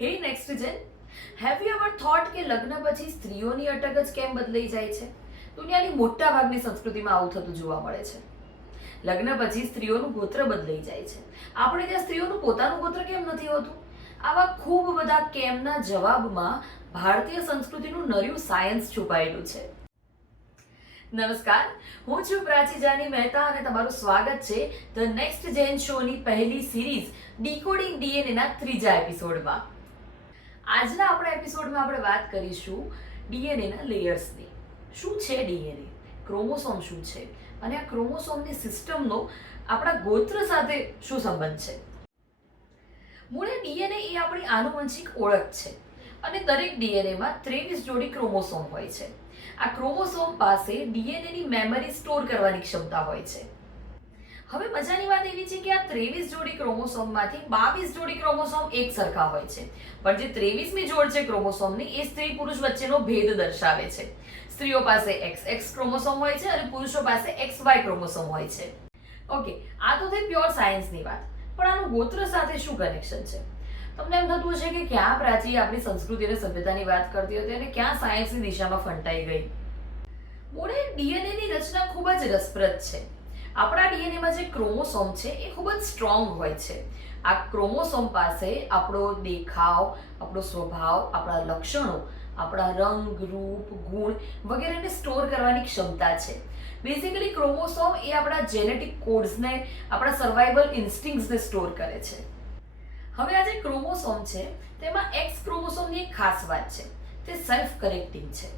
હે next gen, have you ever thought કે લગ્ન પછી સ્ત્રીઓની અટક જ કેમ બદલાઈ જાય છે? દુનિયાની મોટા ભાગની સંસ્કૃતિમાં આવું થતું જોવા મળે છે. લગ્ન પછી સ્ત્રીઓનું ગોત્ર બદલાઈ જાય છે. આપણે ત્યાં સ્ત્રીઓનું પોતાનું ગોત્ર કેમ નથી હોતું? આવા ખૂબ બધા કેમના જવાબમાં ભારતીય સંસ્કૃતિનું નર્યું સાયન્સ છુપાયેલું છે. નમસ્કાર, હું છું પ્રાચી જાની મહેતા અને તમારું સ્વાગત છે ધ નેક્સ્ટ જેન શોની પહેલી સિરીઝ ડીકોડિંગ ડીએનએ ના ત્રીજા એપિસોડમાં. આજના આપણા એપિસોડમાં આપણે વાત કરીશું ડીએનએ ના લેયર્સની. શું છે ડીએનએ, ક્રોમોસોમ શું છે અને આ ક્રોમોસોમની સિસ્ટમનો આપણા ગોત્ર સાથે શું સંબંધ છે? મૂળે ડીએનએ એ આપણી આનુવંશિક ઓળખ છે અને દરેક ડીએનએમાં 23 જોડી ક્રોમોસોમ હોય છે. આ ક્રોમોસોમ પાસે ડીએનએની મેમરી સ્ટોર કરવાની ક્ષમતા હોય છે. હવે મજાની વાત એવી છે કે આ 23 જોડી ક્રોમોસોમમાંથી 22 જોડી ક્રોમોસોમ એક સરખા હોય છે, પણ જે 23મી જોડ છે ક્રોમોસોમની એ સ્ત્રી પુરુષ વચ્ચેનો ભેદ દર્શાવે છે. સ્ત્રીઓ પાસે XX ક્રોમોસોમ હોય છે અને પુરુષો પાસે XY ક્રોમોસોમ હોય છે. ઓકે, આ તો થઈ પ્યોર સાયન્સની વાત, પણ આનું ગોત્ર સાથે શું કનેક્શન છે? તમને એમ થતું હશે કે ક્યાં પ્રાચી આપણી સંસ્કૃતિ અને સભ્યતાની વાત કરતી હતી અને ક્યાં સાયન્સની દિશામાં ફંટાઈ ગઈ. મૂળે ડીએનએની રચના ખૂબ જ રસપ્રદ છે. આપણા ડીએનએમાં જે ક્રોમોસોમ છે એ ખૂબ જ સ્ટ્રોંગ હોય છે. આ ક્રોમોસોમ પાસે આપણો દેખાવ, આપણો સ્વભાવ, આપણા લક્ષણો, આપણા રંગ, રૂપ, ગુણ વગેરેને સ્ટોર કરવાની ક્ષમતા છે. બેઝિકલી ક્રોમોસોમ એ આપણા જેનેટિક કોડ્સને, આપણા સર્વાઇવલ ઇન્સ્ટિંક્ટ્સને સ્ટોર કરે છે. હવે આ જે ક્રોમોસોમ છે તેમાં એક્સ ક્રોમોસોમની એક ખાસ વાત છે, તે સેલ્ફ કરેક્ટિંગ છે.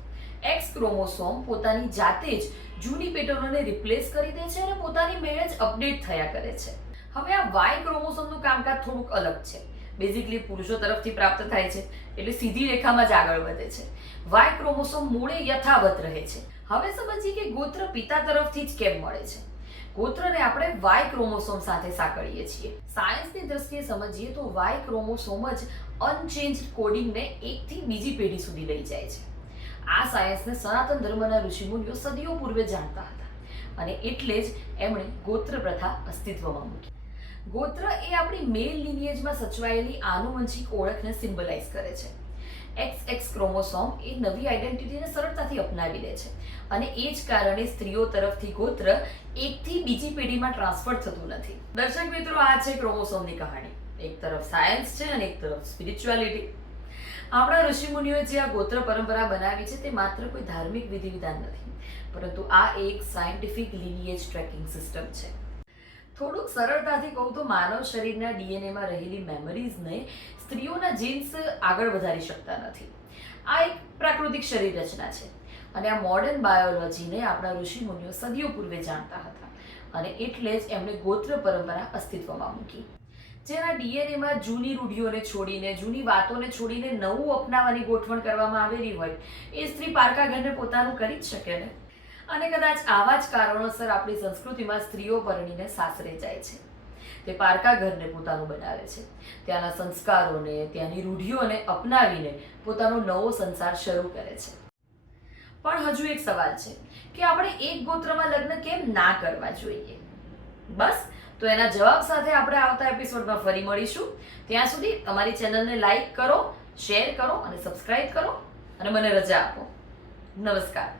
એક્સ ક્રોમોસોમ પોતાની જાતે જ જૂની પેટર્નોને રિપ્લેસ કરી દે છે અને પોતાની મેળે જ અપડેટ થયા કરે છે. હવે આ વાય ક્રોમોસોમનું કામકાજ થોડુંક અલગ છે. બેઝિકલી પુરુષો તરફથી પ્રાપ્ત થાય છે એટલે સીધી રેખામાં જ આગળ વધે છે. વાય ક્રોમોસોમ મૂળે યથાવત રહે છે. હવે સમજીએ કે ગોત્ર પિતા તરફથી જ કેમ મળે છે. ગોત્રને આપણે વાય ક્રોમોસોમ સાથે સાંકળીએ છીએ. સાયન્સની દ્રષ્ટિએ સમજીએ તો વાય ક્રોમોસોમ જ અનચેન્જ્ડ કોડિંગને એકથી બીજી પેઢી સુધી લઈ જાય છે. આ સાયન્સને સનાતન ધર્મના ઋષિમુનિઓ સદીઓ પૂર્વે જાણતા હતા અને એટલે જ એમણે ગોત્ર પ્રથા અસ્તિત્વમાં મૂકી. ગોત્ર એ આપણી મેલ લિનિયેજમાં સચવાયેલી આનુવંશિક ઓળખને સિમ્બલાઇઝ કરે છે. XX ક્રોમોસોમ એ નવી આઈડેન્ટિટીને સરળતાથી અપનાવી લે છે અને એ જ કારણે સ્ત્રીઓ તરફથી ગોત્ર એકથી બીજી પેઢીમાં ટ્રાન્સફર થતું નથી. દર્શક મિત્રો, આ છે ક્રોમોસોમની કહાણી. એક તરફ સાયન્સ છે અને એક તરફ સ્પિરિચ્યુઆલિટી. આપણા ઋષિમુનિઓએ જે આ ગોત્ર પરંપરા બનાવી છે તે માત્ર કોઈ ધાર્મિક વિધિ વિધાન નથી, પરંતુ આ એક સાયન્ટિફિક લિનિયેજ ટ્રેકિંગ સિસ્ટમ છે. થોડુંક સરળતાથી કહું તો માનવ શરીરના ડીએનએમાં રહેલી મેમરીઝને સ્ત્રીઓના જીન્સ આગળ વધારી શકતા નથી. આ એક પ્રાકૃતિક શરીર રચના છે અને આ મોડર્ન બાયોલોજીને આપણા ઋષિમુનિઓ સદીઓ પૂર્વે જાણતા હતા અને એટલે જ એમણે ગોત્ર પરંપરા અસ્તિત્વમાં મૂકી. જેના ડીએનએમાં જૂની રૂઢિઓને છોડીને, જૂની વાતોને છોડીને નવું અપનાવવાની ગોઠવણ કરવામાં આવેલી હોય એ સ્ત્રી પારકા ઘરને પોતાનું કરી જ શકે ને. અને કદાચ આવા જ કારણોસર આપણી સંસ્કૃતિમાં સ્ત્રીઓ પરણીને સાસરે જાય છે. તે પારકા ઘરને પોતાનું બનાવે છે. ત્યાંના સંસ્કારોને, ત્યાંની રૂઢિઓને અપનાવીને પોતાનો નવો સંસાર શરૂ કરે છે. પણ હજુ એક સવાલ છે કે આપણે એક ગોત્રમાં લગ્ન કેમ ના કરવા જોઈએ? બસ, તો એના જવાબ સાથે આપણે આવતા એપિસોડમાં ફરી મળીશું. ત્યાં સુધી અમારી ચેનલને લાઈક કરો, શેર કરો અને સબસ્ક્રાઇબ કરો અને મને રજા આપો. નમસ્કાર.